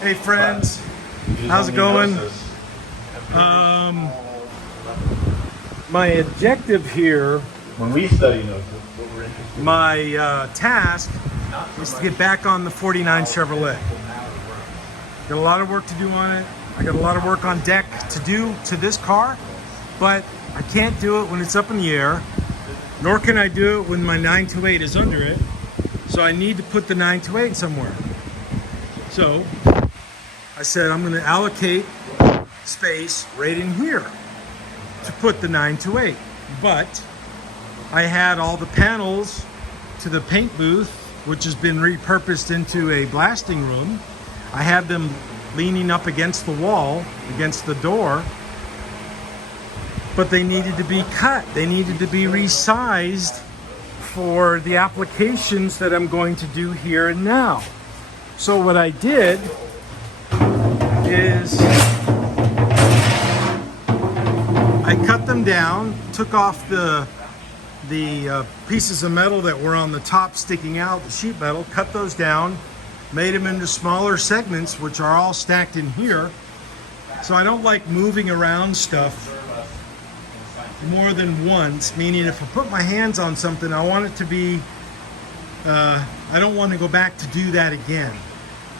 Hey friends, how's it going? My objective here, When we study Gnosis, what we're interested in. my task is to get back on the 49 Chevrolet. Got a lot of work to do on it. I got a lot of work on deck to do to this car, but I can't do it when it's up in the air, nor can I do it when my 928 is under it. So I need to put the 928 somewhere. So I said I'm going to allocate space right in here to put the 928. But I had all the panels to the paint booth, which has been repurposed into a blasting room. I had them leaning up against the wall, against the door, but they needed to be cut. They needed to be resized for the applications that I'm going to do here and now. So what I did is I cut them down, took off the pieces of metal that were on the top sticking out, the sheet metal, cut those down, made them into smaller segments, which are all stacked in here. So I don't like moving around stuff more than once, meaning if I put my hands on something, I want it to be, I don't want to go back to do that again.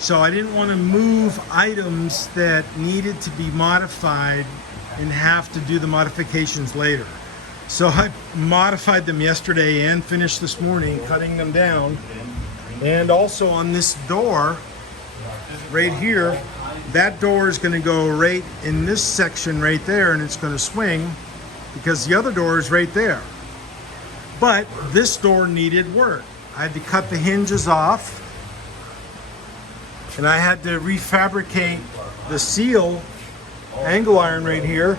So I didn't want to move items that needed to be modified and have to do the modifications later. So I modified them yesterday and finished this morning, cutting them down. And also on this door, right here, that door is going to go right in this section right there, and it's going to swing because the other door is right there. But this door needed work. I had to cut the hinges off, and I had to refabricate the seal angle iron right here.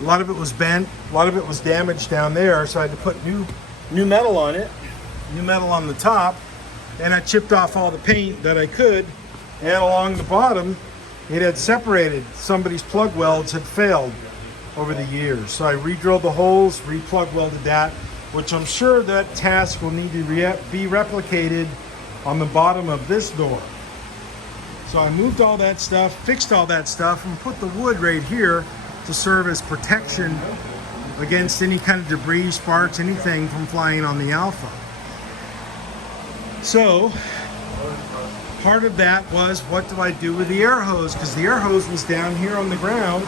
A lot of it was bent, a lot of it was damaged down there, so I had to put new metal on it, new metal on the top, and I chipped off all the paint that I could, and along the bottom it had separated. Somebody's plug welds had failed over the years, so I re-drilled the holes, re-plug welded that, which I'm sure that task will need to be replicated on the bottom of this door. So I moved all that stuff, fixed all that stuff, and put the wood right here to serve as protection against any kind of debris, sparks, anything from flying on the Alpha. So part of that was, what do I do with the air hose? Because the air hose was down here on the ground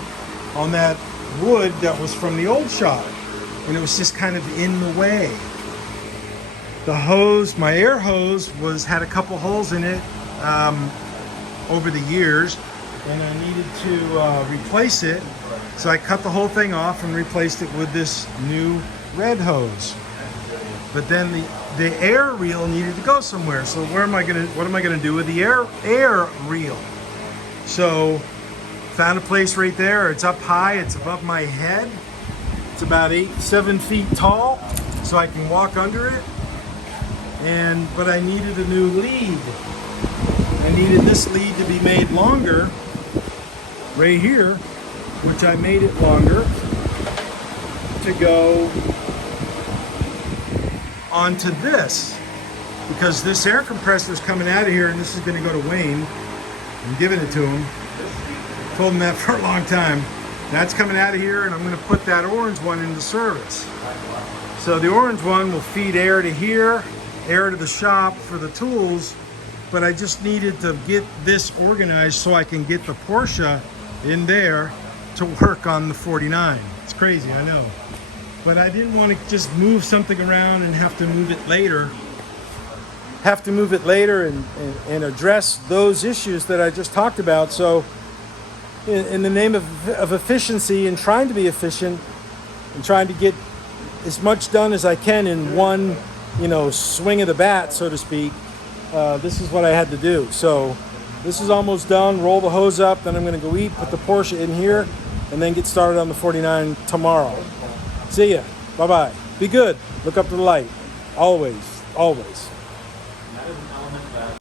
on that wood that was from the old shop, and it was just kind of in the way. The hose, my air hose, had a couple holes in it over the years, and I needed to replace it. So I cut the whole thing off and replaced it with this new red hose. But then the air reel needed to go somewhere. So what am I gonna do with the air reel? So found a place right there. It's up high, it's above my head. It's about 7 feet tall, so I can walk under it. But I needed a new lead. I needed this lead to be made longer, right here, which I made it longer to go onto this, because this air compressor is coming out of here, and this is going to go to Wayne. I'm giving it to him. Told him that for a long time. That's coming out of here, and I'm going to put that orange one into service. So the orange one will feed air to here, air to the shop for the tools, but I just needed to get this organized so I can get the Porsche in there to work on the 49. It's crazy, I know. But I didn't want to just move something around and have to move it later. And address those issues that I just talked about. So in the name of efficiency and trying to be efficient and trying to get as much done as I can in one, swing of the bat, so to speak, this is what I had to do. So this is almost done. Roll the hose up, then I'm going to go eat, put the Porsche in here, and then get started on the 49 tomorrow. See ya. Bye-bye. Be good. Look up to the light. Always, always.